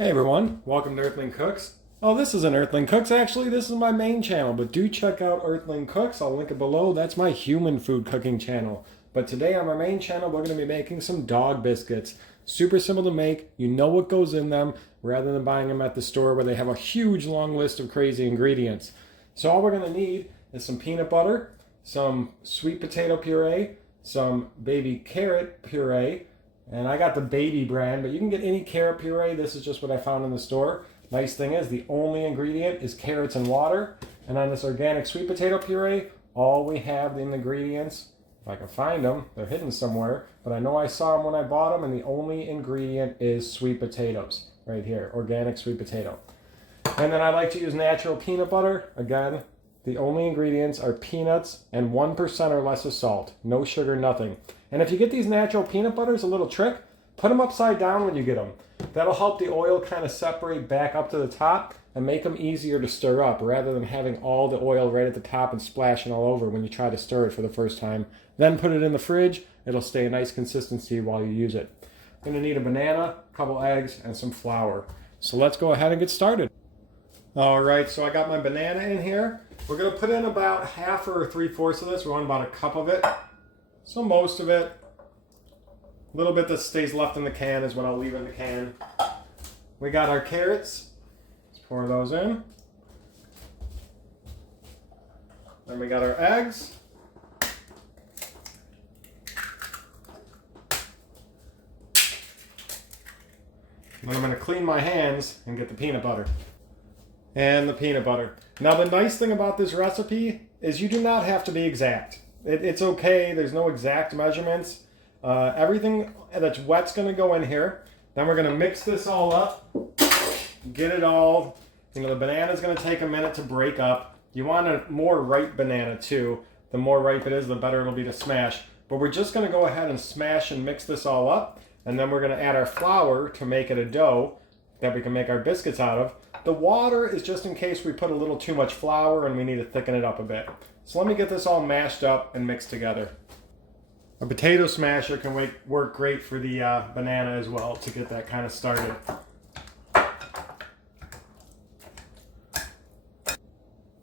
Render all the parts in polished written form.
Hey everyone, welcome to Earthling Cooks. Oh, this isn't Earthling Cooks, actually, this is my main channel, but do check out Earthling Cooks, I'll link it below. That's my human food cooking channel. But today on my main channel, we're going to be making some dog biscuits. Super simple to make, you know what goes in them, rather than buying them at the store where they have a huge long list of crazy ingredients. So all we're going to need is some peanut butter, some sweet potato puree, some baby carrot puree, and I got the baby brand, but you can get any carrot puree. This is just what I found in the store. Nice thing is the only ingredient is carrots and water. And on this organic sweet potato puree, all we have in the ingredients, if I can find them, they're hidden somewhere, but I know I saw them when I bought them, and the only ingredient is sweet potatoes. Right here, organic sweet potato. And then I like to use natural peanut butter. Again, the only ingredients are peanuts and 1% or less of salt. No sugar, nothing. And if you get these natural peanut butters, a little trick, put them upside down when you get them. That'll help the oil kind of separate back up to the top and make them easier to stir up rather than having all the oil right at the top and splashing all over when you try to stir it for the first time. Then put it in the fridge. It'll stay a nice consistency while you use it. I'm going to need a banana, a couple eggs, and some flour. So let's go ahead and get started. All right, so I got my banana in here. We're going to put in about half or 3/4 of this. We want about a cup of it. So most of it. A little bit that stays left in the can is what I'll leave in the can. We got our carrots. Let's pour those in. Then we got our eggs. Then I'm going to clean my hands and get the peanut butter. And the peanut butter. Now the nice thing about this recipe is you do not have to be exact. It's okay, there's no exact measurements. Everything that's wet's going to go in here. Then we're going to mix this all up. Get it all. The banana's going to take a minute to break up. You want a more ripe banana too. The more ripe it is, the better it'll be to smash. But we're just going to go ahead and smash and mix this all up. And then we're going to add our flour to make it a dough that we can make our biscuits out of. The water is just in case we put a little too much flour and we need to thicken it up a bit. So let me get this all mashed up and mixed together. A potato smasher can work great for the banana as well to get that kind of started.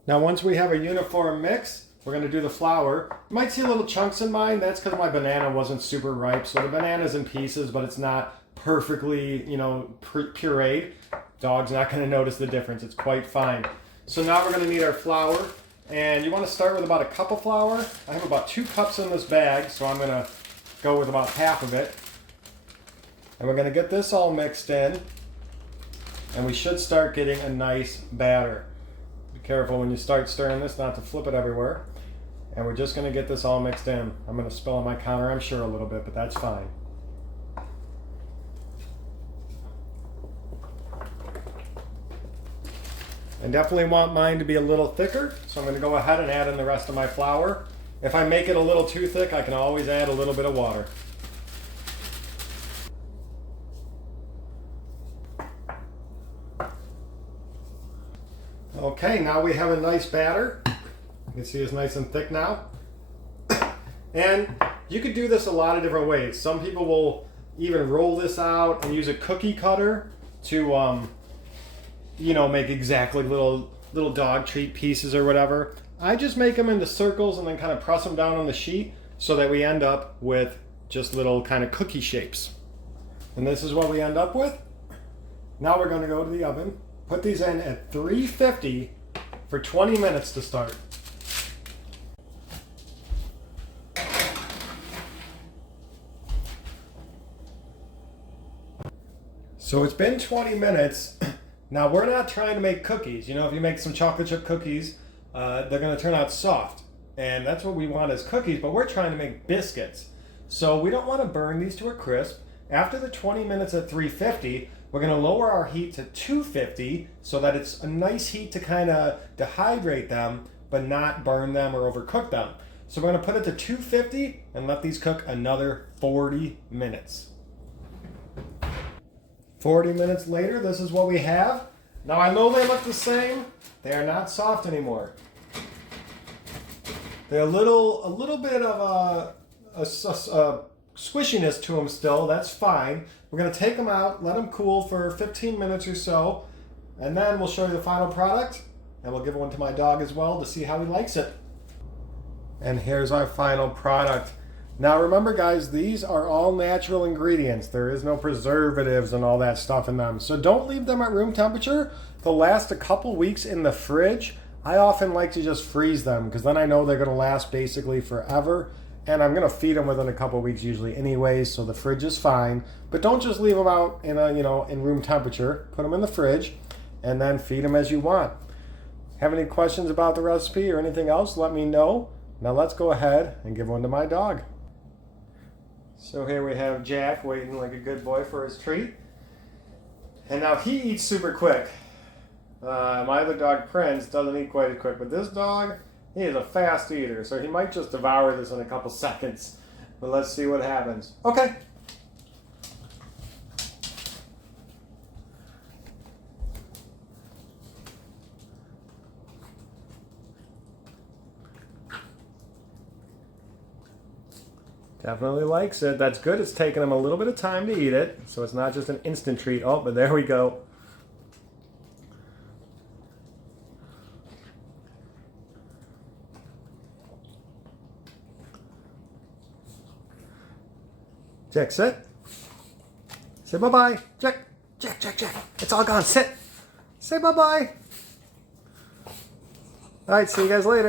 Now once we have a uniform mix, we're going to do the flour. You might see little chunks in mine. That's because my banana wasn't super ripe. So the banana's in pieces, but it's not perfectly, pureed. Dog's not going to notice the difference. It's quite fine. So now we're going to need our flour. And you want to start with about a cup of flour. I have about 2 cups in this bag, so I'm going to go with about half of it. And we're going to get this all mixed in. And we should start getting a nice batter. Be careful when you start stirring this not to flip it everywhere. And we're just going to get this all mixed in. I'm going to spill on my counter, I'm sure, a little bit, but that's fine. I definitely want mine to be a little thicker, so I'm going to go ahead and add in the rest of my flour. If I make it a little too thick, I can always add a little bit of water. Okay, now we have a nice batter. You can see it's nice and thick now. And you could do this a lot of different ways. Some people will even roll this out and use a cookie cutter to make exactly little dog treat pieces or whatever. I just make them into circles and then kind of press them down on the sheet so that we end up with just little kind of cookie shapes. And this is what we end up with. Now we're going to go to the oven, put these in at 350 for 20 minutes to start. So it's been 20 minutes. Now, we're not trying to make cookies. If you make some chocolate chip cookies, they're going to turn out soft. And that's what we want as cookies, but we're trying to make biscuits. So we don't want to burn these to a crisp. After the 20 minutes at 350, we're going to lower our heat to 250 so that it's a nice heat to kind of dehydrate them, but not burn them or overcook them. So we're going to put it to 250 and let these cook another 40 minutes. 40 minutes later, this is what we have. Now I know they look the same. They are not soft anymore. They're a little bit of a squishiness to them still. That's fine. We're going to take them out, let them cool for 15 minutes or so, and then we'll show you the final product, and we'll give one to my dog as well to see how he likes it. And here's our final product. Now remember guys, these are all natural ingredients. There is no preservatives and all that stuff in them. So don't leave them at room temperature. They'll last a couple weeks in the fridge. I often like to just freeze them because then I know they're going to last basically forever. And I'm going to feed them within a couple weeks usually anyways, so the fridge is fine. But don't just leave them out in in room temperature. Put them in the fridge and then feed them as you want. Have any questions about the recipe or anything else, let me know. Now let's go ahead and give one to my dog. So here we have Jack waiting like a good boy for his treat. And now he eats super quick. My other dog, Prince, doesn't eat quite as quick, but this dog, he is a fast eater, so he might just devour this in a couple seconds. But let's see what happens. Okay. Definitely likes it. That's good. It's taken him a little bit of time to eat it, so it's not just an instant treat. Oh, but there we go. Jack, sit. Say bye-bye. Jack, Jack, Jack, Jack. It's all gone. Sit. Say bye-bye. All right, see you guys later.